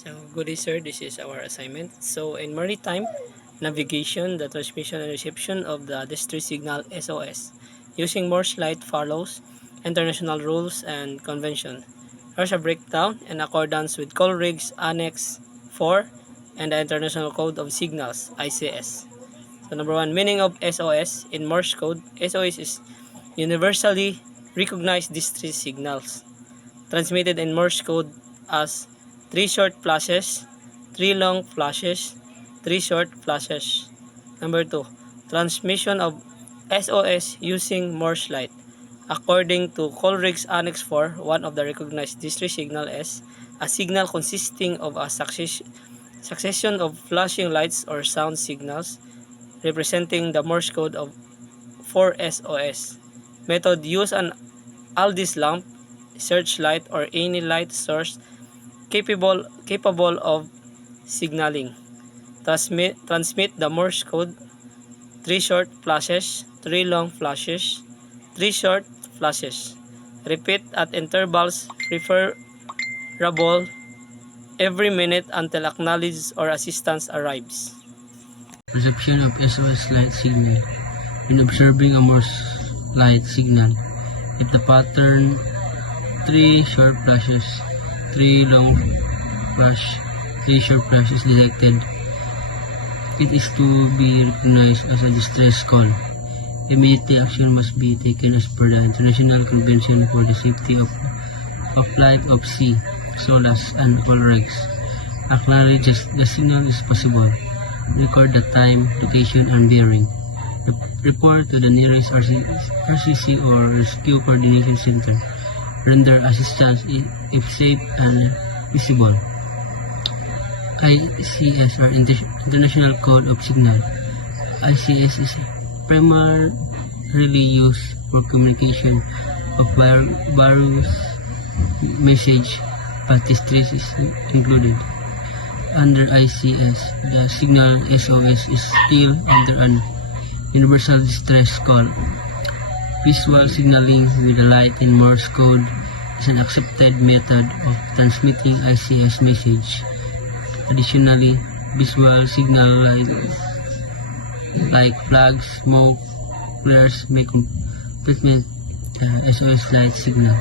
So, good day sir, this is our assignment. So, in maritime navigation, the transmission and reception of the distress signal SOS using Morse light follows international rules and convention. Here's a breakdown in accordance with Coleridge Annex 4 and the International Code of Signals, ICS. So, number one, meaning of SOS in Morse code. SOS is universally recognized distress signals transmitted in Morse code as 3 short flashes, 3 long flashes, 3 short flashes. Number 2, transmission of SOS using Morse light. According to Coleridge Annex 4, one of the recognized distress signal is a signal consisting of a succession of flashing lights or sound signals representing the Morse code of 4 SOS. Method: use an Aldis lamp, searchlight, or any light source capable of signaling. Transmit the Morse code: 3 short flashes, 3 long flashes, 3 short flashes. Repeat at intervals preferable every minute until acknowledged or assistance arrives. Reception of SOS light signal. In observing a Morse light signal, if the pattern 3 short flashes, 3 long flash, 3 short flash is detected, it is to be recognized as a distress call. Immediate action must be taken as per the International Convention for the Safety of Flight of Sea, SOLAS, and all rights. Acknowledge the signal is possible. Record the time, location, and bearing. Report to the nearest RCC or Rescue Coordination Center. Render assistance if safe and visible. ICS are International Code of Signal. ICS is primarily used for communication of various message, but distress is included. Under ICS, the signal SOS is still under an universal distress call. Visual signaling with a light in Morse code is an accepted method of transmitting ICS message. Additionally, visual signal like flags, smoke, flares may complement SOS light signal.